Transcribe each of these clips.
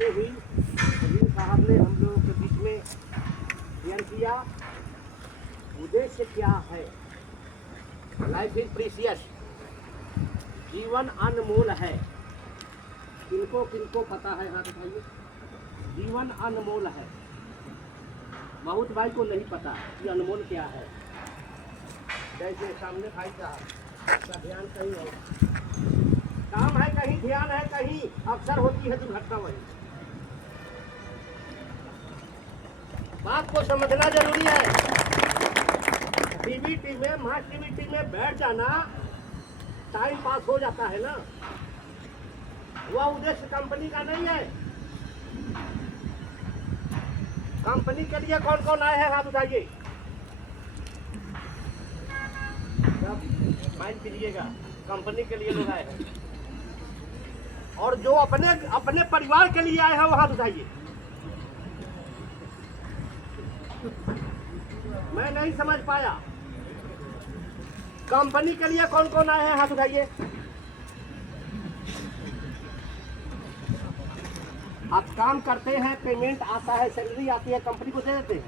करते हुए नवीन साहब ने हम लोगों के बीच में शेयर किया। उद्देश्य क्या है? लाइफ इज प्रीशियस, जीवन अनमोल है। किनको किनको पता है? हाँ बताइए। जीवन अनमोल है। बहुत भाई को नहीं पता कि अनमोल क्या है। जैसे सामने भाई साहब का ध्यान कहीं और, काम है कहीं, ध्यान है कहीं, अक्सर होती है दुर्घटना वही। बात को समझना जरूरी है। टीवी में, मास टीवी में बैठ जाना टाइम पास हो जाता है ना, वह उद्देश्य कंपनी का नहीं है। कंपनी के लिए कौन कौन आए हैं हाथ उठाइए। माइंड कीजिएगा, कंपनी के लिए लोग आए हैं। और जो अपने अपने परिवार के लिए आए हैं वो हाथ उठाइए। मैं नहीं समझ पाया। कंपनी के लिए कौन कौन आए हैं हाथ उठाइए। आप काम करते हैं, पेमेंट आता है, सैलरी आती है, कंपनी को दे देते हैं।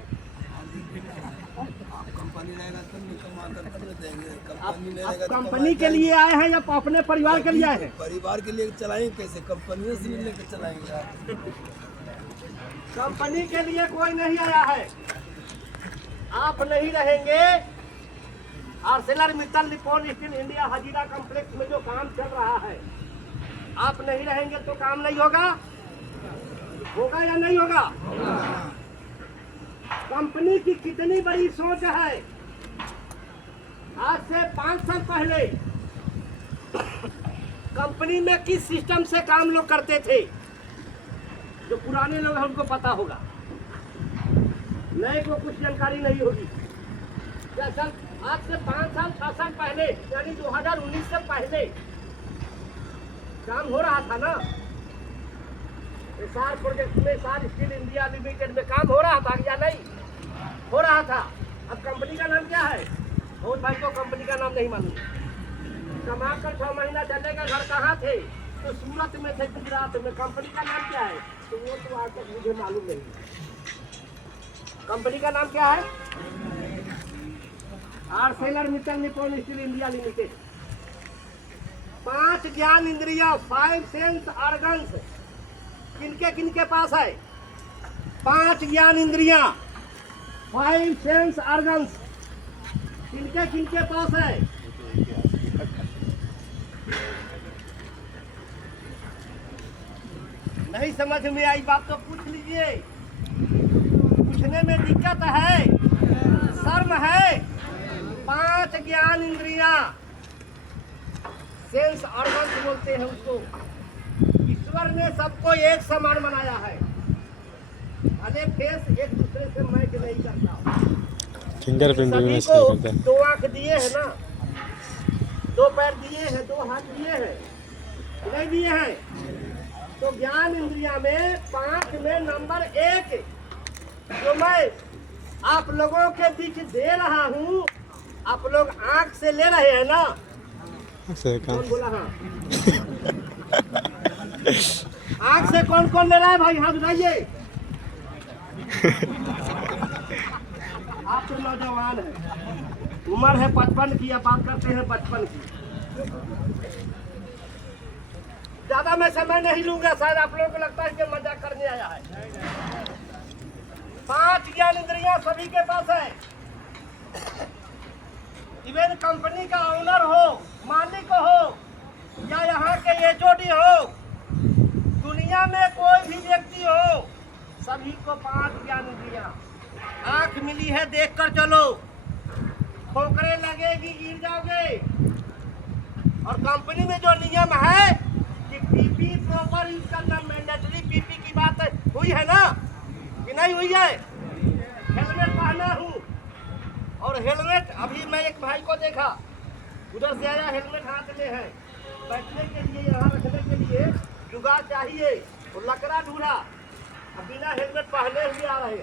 आप कंपनी के लिए आए हैं या अपने परिवार के लिए आए हैं? परिवार के लिए चलाएंगे कैसे? कंपनियों से मिलने के चलाएंगे। कंपनी के लिए कोई नहीं आया है। आप नहीं रहेंगे, ArcelorMittal Nippon steel India Hazira complex में जो काम चल रहा है, आप नहीं रहेंगे तो काम नहीं होगा। होगा या नहीं होगा? कंपनी की कितनी बड़ी सोच है। आज से 5 साल पहले कंपनी में किस सिस्टम से काम लोग करते थे, जो पुराने लोग हैं उनको पता होगा, नए को कुछ जानकारी नहीं होगी। आज से 5 साल 6 साल पहले यानी 2019 से पहले काम हो रहा था ना। एसआर प्रोजेक्ट में, एसआर स्टील इंडिया लिमिटेड में काम हो रहा था या नहीं हो रहा था? अब कंपनी का नाम क्या है? बहुत भाई को कंपनी का नाम नहीं मालूम। कमा कर 6 महीना चलेगा, घर कहाँ थे? तो सूरत में थे, गुजरात में। कंपनी का नाम क्या है? तो वो तो आज तक मुझे मालूम नहीं। कंपनी का नाम क्या है? ArcelorMittal Nippon steel India limited. 5 ज्ञान इंद्रिया, 5 सेंस ऑर्गन्स किनके किनके पास है? 5 ज्ञान इंद्रिया, 5 सेंस ऑर्गन्स किनके किनके पास है? नहीं समझ में आई बात तो पूछ लीजिए। पूछने में दिक्कत है, शर्म है। 5 ज्ञान इंद्रिया, सेंस ऑर्गन्स बोलते हैं उसको। ईश्वर ने सबको एक समान बनाया है। अरे फेस एक दूसरे से मैच नहीं करता। फिंगरप्रिंट भी मैच सभी को करता है। 2 आंख दिए हैं ना, 2 पैर दिए हैं, 2 हाथ दिए हैं, नहीं दिए हैं? तो ज्ञान इंद्रिया में 5 में नंबर 1 जो मैं आप लोगों के बीच दे रहा हूँ, आप लोग आंख से ले रहे हैं ना। कौन बोला? हाँ, आंख से कौन कौन ले रहा है भाई? हाथ उठाइए। आप तो नौजवान हैं, उम्र है 55 की, अब बात करते हैं 55 की। ज्यादा मैं समय नहीं लूंगा, शायद आप लोगों को लगता है कि मजाक करने आया है। 5 ज्ञान इंद्रियां सभी के पास है। इवन कंपनी का ओनर हो, मालिक हो, या यहाँ के एचओडी हो, दुनिया में कोई भी व्यक्ति हो, सभी को 5 ज्ञान इंद्रियां। आंख मिली है, देख कर चलो, ठोकरे लगेगी, गिर जाओगे। और कंपनी में जो नियम है कि पीपी प्रॉपर यूज करना मैंडेटरी, पीपी की बात हुई है ना कि नहीं हुई है? हेलमेट पहना हूँ, और हेलमेट अभी मैं एक भाई को देखा, उधर से आया, हेलमेट हाथ में है, बैठने के लिए, यहाँ रखने के लिए जुगाड़ चाहिए, और लकड़ा ढूंढा, अब बिना हेलमेट पहने हुए आ रहे।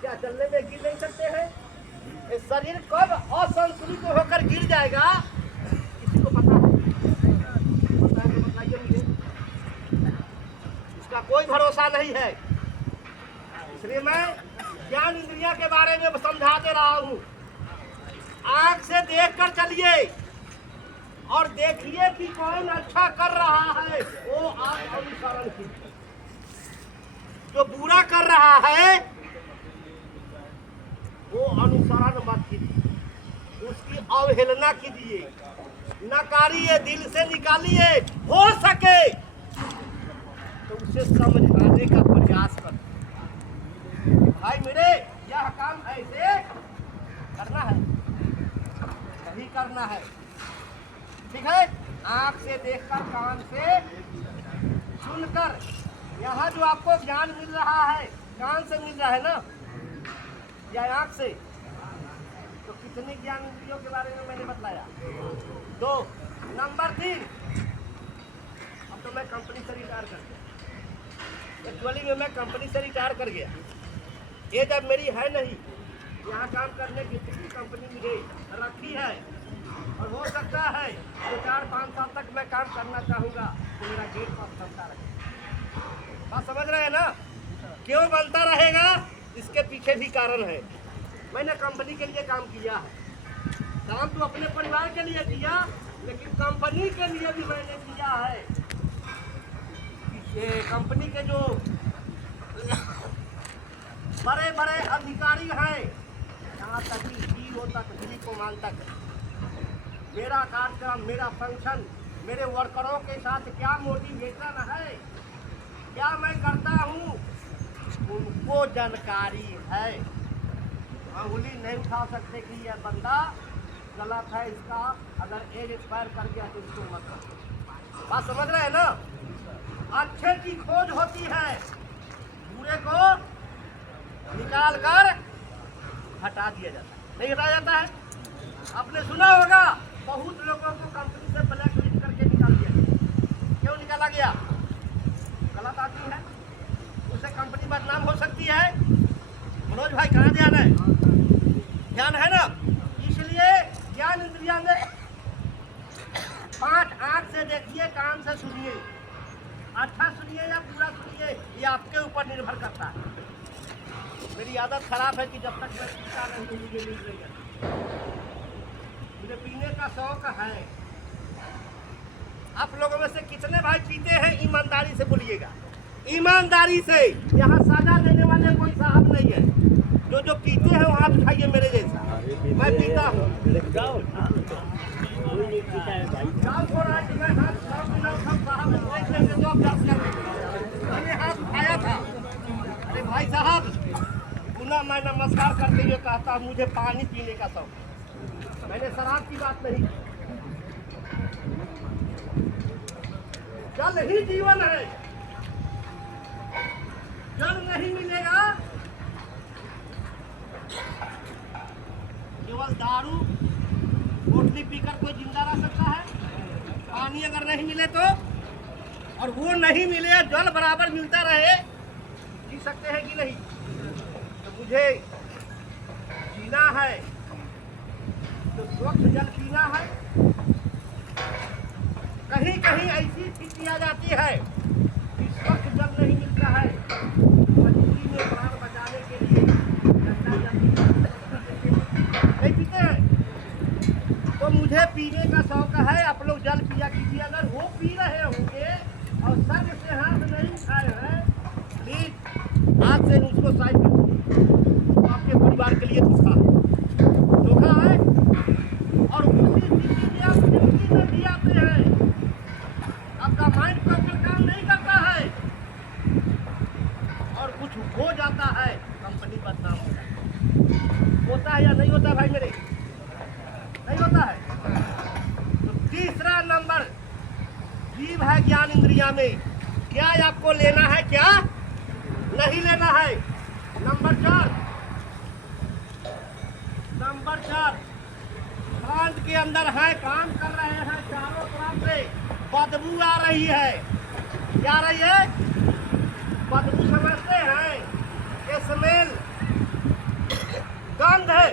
क्या चलने में गिर नहीं सकते हैं? शरीर कब असंतुलित होकर गिर जाएगा किसी को पता है? बताइए मुझे। उसका कोई भरोसा नहीं है। इसलिए मैं ज्ञान इंद्रिया के बारे में समझाते रहा हूँ। आंख से देखकर चलिए और देखिए कि कौन अच्छा कर रहा है, वो आप अनुसरण कीजिए। जो बुरा कर रहा है वो अनुसरण मत कीजिए, उसकी अवहेलना कीजिए, नकारिए, दिल से निकालिए। हो सके तो उसे समझाने का प्रयास कर। भाई मेरे, यह काम ऐसे करना है, नहीं करना है, ठीक है? आंख से देखकर, कान से सुनकर, यहाँ जो आपको ज्ञान मिल रहा है कान से मिल रहा है ना, या आंख से, तो कितने ज्ञान इंद्रियों के बारे में मैंने बतलाया? 2। नंबर 3, अब तो मैं कंपनी से रिटायर कर गया। एक्चुअली में मैं कंपनी से रिटायर कर गया। ये जब मेरी है नहीं, यहाँ काम करने की किसी कंपनी मुझे रखी है, और हो सकता है 4-5 साल तक मैं काम करना चाहूँगा तो मेरा गेट पास बनता रहेगा। बात समझ रहे हैं ना? क्यों बनता रहेगा? इसके पीछे भी कारण है। मैंने कंपनी के लिए काम किया है, काम तो अपने परिवार के लिए किया, लेकिन कंपनी के लिए भी मैंने किया है। ये कंपनी के जो बड़े बड़े अधिकारी हैं, यहाँ तक कि CEO तक, दिलीप कुमार तक, मेरा कार्यक्रम, मेरा फंक्शन, मेरे वर्करों के साथ क्या मोटिवेशन है, क्या मैं करता हूँ, उनको जानकारी है। अंगुली नहीं उठा सकते कि यह बंदा गलत है, इसका अगर एज एक्सपायर कर गया तो इसको मत करो। बात समझ रहे हैं ना? अच्छे की खोज होती है, बुरे को निकाल कर हटा दिया जाता है, नहीं हटाया जाता है। आपने सुना होगा बहुत लोगों को कंपनी से ब्लैक लिस्ट करके निकाल दिया गया। क्यों निकाला गया? गलत आदमी है, उससे कंपनी बदनाम हो सकती है। मनोज भाई कहाँ ध्यान है? ध्यान है ना? इसलिए ज्ञान इंद्रिया में 5 आंख से देखिए, कान से सुनिए, अच्छा सुनिए या बुरा सुनिए, ये आपके ऊपर निर्भर करता है। मेरी आदत खराब है कि जब तक मैं पीता नहीं मुझे नींद नहीं आती। मुझे पीने का शौक है। आप लोगों में से कितने भाई पीते हैं? ईमानदारी से बोलिएगा, ईमानदारी से। यहाँ सजा देने वाले कोई साहब नहीं है। जो पीते हैं वो हाथ उठाइए मेरे जैसा। मैं पीता हूँ। मैंने हाथ उठाया था। अरे भाई साहब, पुनः मैं नमस्कार करते हुए कहता हूँ मुझे पानी पीने का शौक। मैंने शराब की बात नहीं की। जल ही जीवन है, जल नहीं मिलेगा, केवल दारू बोतली पीकर कोई जिंदा रह सकता है? पानी अगर नहीं मिले तो, और वो नहीं मिले, जल बराबर मिलता रहे, जी सकते हैं कि नहीं? तो मुझे जीना है तो स्वच्छ जल पीना है। कहीं कहीं ऐसी स्थिति आ जाती है कि स्वच्छ जल नहीं मिलता है, मजबूरी में प्राण बचाने के लिए गंदा जल नहीं पीते हैं। तो मुझे पीने का शौक है। आप लोग जल पिया कीजिए। अगर वो पी रहे होंगे और सर्व से हाथ नहीं उठाए हैं, प्लीज हाथ से उसको साइड कर दीजिए। तो आपके परिवार के लिए धोखा है। और उसी स्थिति में आप जिंदगी में भी आते हैं, आपका माइंड प्रॉपर काम नहीं करता है और कुछ हो जाता है, कंपनी बदनाम हो जाती है। होता है या नहीं होता भाई मेरे? नहीं होता है। तो तीसरा नंबर जीव है ज्ञान इंद्रिया में। क्या आपको लेना है, क्या नहीं लेना है? नंबर 4 प्लांट के अंदर है, काम कर रहे हैं, चारों तरफ से बदबू आ रही है। क्या आ रही है? बदबू समझते हैं? ये स्मेल, गंध है।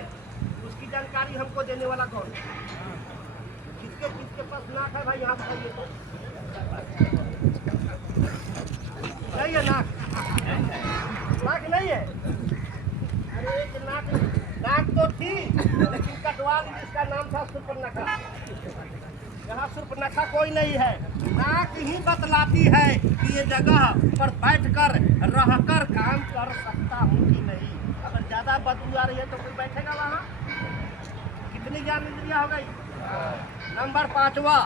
उसकी जानकारी हमको देने वाला कौन है? किसके पास नाक है भाई? यहाँ बताइए तो। सही है है नाक? नाक नहीं है? अरे एक नाक तो थी, लेकिन कटवा ली, जिसका नाम था सुपर्णखा। यहाँ सुपर्णखा कोई नहीं है। नाक ही बतलाती है कि ये जगह पर बैठकर रहकर काम कर सकता हूँ कि नहीं। अगर ज्यादा बदबू आ रही है तो कोई बैठेगा वहाँ? कितनी ज्ञान इंद्रिया हो गई? नंबर 5वां,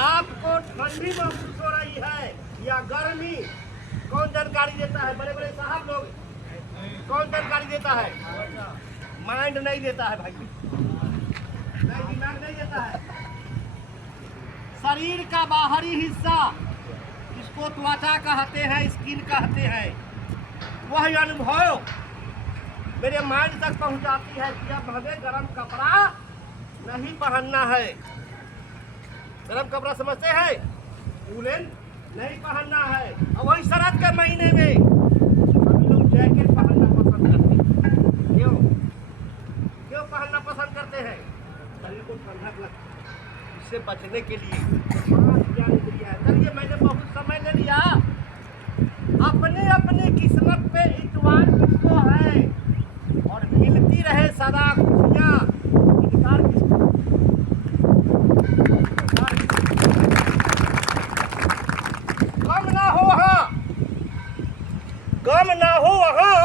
आपको ठंडी महसूस हो रही है या गर्मी, कौन जानकारी देता है? बड़े बड़े साहब लोग। कौन जानकारी देता है? माइंड नहीं देता है भाई, नहीं, दिमाग नहीं देता है। शरीर का बाहरी हिस्सा, इसको त्वचा कहते हैं, स्किन कहते हैं, वह अनुभव मेरे माइंड तक पहुंचाती है कि अब हमें गर्म कपड़ा नहीं पहनना है। गर्म कपड़ा समझते हैं? वूलन नहीं पहनना है। और वही शरद के महीने में सभी लोग जैकेट पहनना पसंद करते हैं। क्यों पहनना पसंद करते हैं? शरीर को ठंडक लगती है। इससे बचने के लिए 5 ज्ञान इंद्रियां हैं। चलिए, मैंने बहुत समय ले लिया। अपनी अपनी किस्मत पे इतवार किसको है और मिलती रहे सदा खुशियाँ, इनकार किसको? गम ना हो वहाँ, गम ना हो वहाँ,